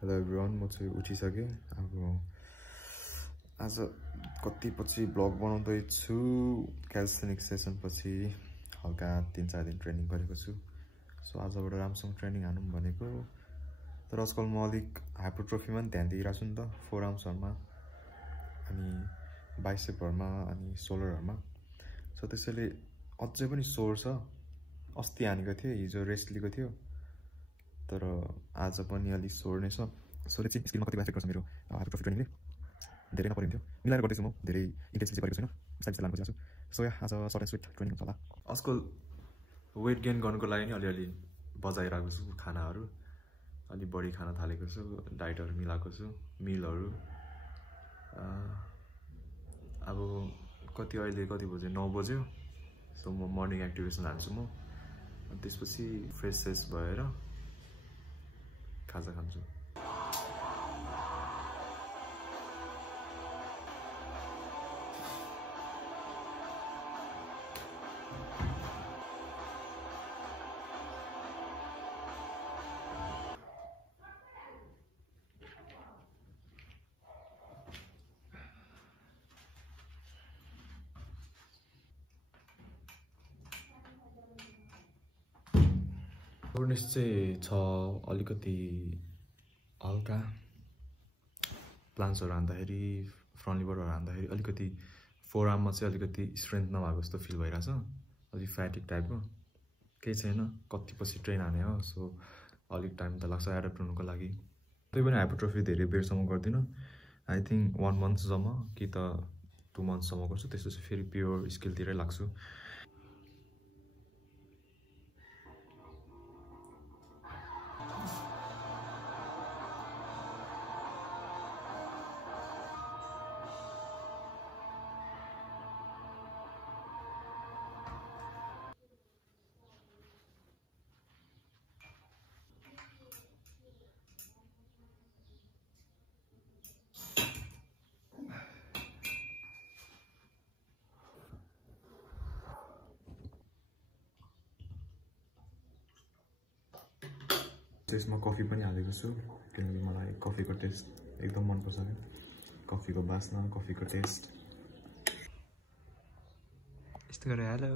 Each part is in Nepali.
हेलो एभ्रिवान, म चाहिँ उठिसकेँ। अब आज कति पछि ब्लग बनाउँदैछु। क्याल्सिनिक सेसन पछि हल्का 3-4 दिन ट्रेनिङ गरेको छु। सो आजबाट राम्रोसँग ट्रेनिङ हानौँ भनेको। तर आजकल म अलिक हाइपरट्रोफीमा पनि ध्यान दिइरहेको छु नि त, फोर आर्म्सहरूमा अनि बाइसेपहरूमा अनि सोलरहरूमा। सो त्यसैले अझै पनि सोर छ। अस्ति हानेको थियो, हिजो रेस्ट लिएको थियो, तर आज पनि अलिक सोर नै छ। सोले चाहिँ स्किलमा कतिको एफेक्ट गर्छ मेरो हाइपरट्रोफी ट्रेनिङले। धेरै नपरिन्थ्यो, मिलाएर गर्दैछु म, धेरै इन्टेन्सिटी चाहिँ गरेको छैन, बिस्तारै लानु खोजिरहेको छु। सो या आज सर्ट एन्ड स्विट ट्रेनिङ हुन्छ होला। आजकल वेट गेन गर्नुको लागि नि अलिअलि बजाइरहेको छु खानाहरू, अलि बढी खान थालेको छु, डाइटहरू मिलाएको छु, मिलहरू। अब अहिले कति बज्यो, 9 बज्यो। सो म मर्निङ एक्टिभेसन हान्छु म, त्यसपछि फ्रेस भएर खाजा खान्छु। सोरनेस चाहिँ छ अलिकति हल्का, प्लान्सहरू हान्दाखेरि, फ्रन्ट लिभरहरू हान्दाखेरि अलिकति फोर आर्ममा चाहिँ अलिकति स्ट्रेन्थ नभएको जस्तो फिल भइरहेछ, अलिक फ्याटिक टाइपको। केही छैन, कति पछि ट्रेन हाने हो, सो अलिक टाइम त लाग्छ एडप्ट हुनुको लागि। त्यही पनि हाइपरट्रोफी धेरै बेरसम्म गर्दिनँ। आई थिङ्क 1 मन्थसम्म कि त 2 मन्थसम्म गर्छु, त्यसपछि फेरि प्योर स्किलतिरै लाग्छु। त्यसमा कफी पनि हालेको छु, किनकि मलाई कफीको टेस्ट एकदम मनपर्छ क्या। कफीको बास्ना, कफीको टेस्ट। यस्तो गरेर हेलो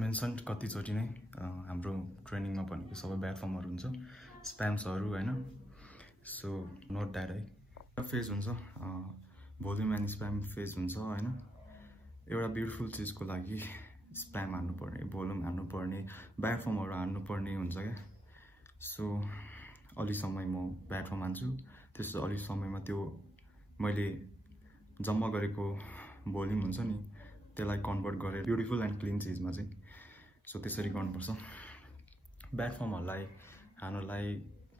मेन्सन कतिचोटि नै हाम्रो ट्रेनिङमा भनेको सबै ब्याड फर्महरू हुन्छ, स्प्याम्सहरू हैन। सो नोट द्याट है। फेज हुन्छ भोल्युम एन्ड स्प्याम फेज हुन्छ हैन। एउटा ब्युटिफुल चिजको लागि स्प्याम हान्नुपर्ने, भोल्युम हान्नुपर्ने, ब्याड फर्महरू हान्नुपर्ने हुन्छ क्या। सो अलि समय म ब्याड फर्म हान्छु, त्यसपछि अलि समयमा त्यो मैले जम्मा गरेको भोल्युम हुन्छ नि त्यसलाई कन्भर्ट गरेर ब्युटिफुल एन्ड क्लिन चिजमा चाहिँ। सो त्यसरी गर्नुपर्छ। ब्याड फर्महरूलाई हान्नलाई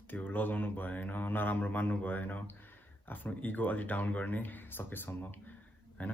त्यो लजाउनु भएन, नराम्रो मान्नु भएन, आफ्नो इगो अलि डाउन गर्ने सकेसम्म हैन।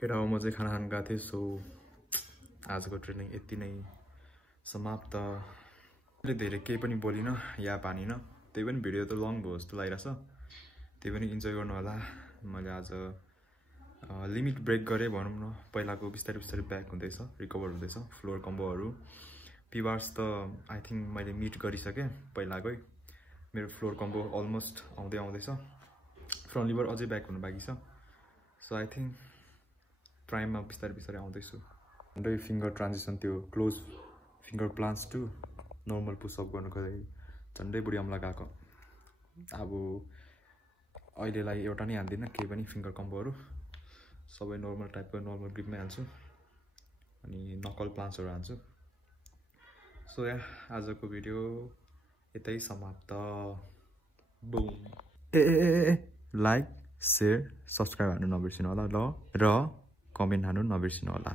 केटा हो, म चाहिँ खाना खान गएको थिएँ। सो आजको ट्रेनिङ यति नै समाप्त। मैले धेरै केही पनि बोलिनँ या पानिनँ, त्यही पनि भिडियो त लङ भयो जस्तो लागिरहेछ। त्यही पनि इन्जोय गर्नु होला। मैले आज लिमिट ब्रेक गरेँ भनौँ न। पहिलाको बिस्तारै बिस्तारै ब्याक हुँदैछ, रिकभर हुँदैछ। फ्लोर कम्बोहरू पिवार्स त आई थिङ्क मैले मिट गरिसकेँ पहिलाकै। मेरो फ्लोर कम्बो अलमोस्ट आउँदै आउँदैछ। फ्रन्ट लिभर अझै ब्याक हुनु बाँकी छ। सो आई थिङ्क प्राइममा बिस्तारै बिस्तारै आउँदैछु। झन्डै फिङ्गर ट्रान्जिसन, त्यो close finger planks to normal pushup गर्नुको लागि झन्डै बुढी अम्ला गएको। अब अहिलेलाई एउटा नै हान्दिनँ, केही पनि फिङ्गर कम्बोहरू सबै नर्मल टाइपको नर्मल ग्रिपमै हान्छु। अनि नकल प्लान्ट्सहरू हान्छु। सो या आजको भिडियो यतै समाप्त। बुम। लाइक, सेयर, सब्सक्राइब हान्नु नबिर्सिनु होला ल, र कमेन्ट हान्नु नबिर्सिनु होला।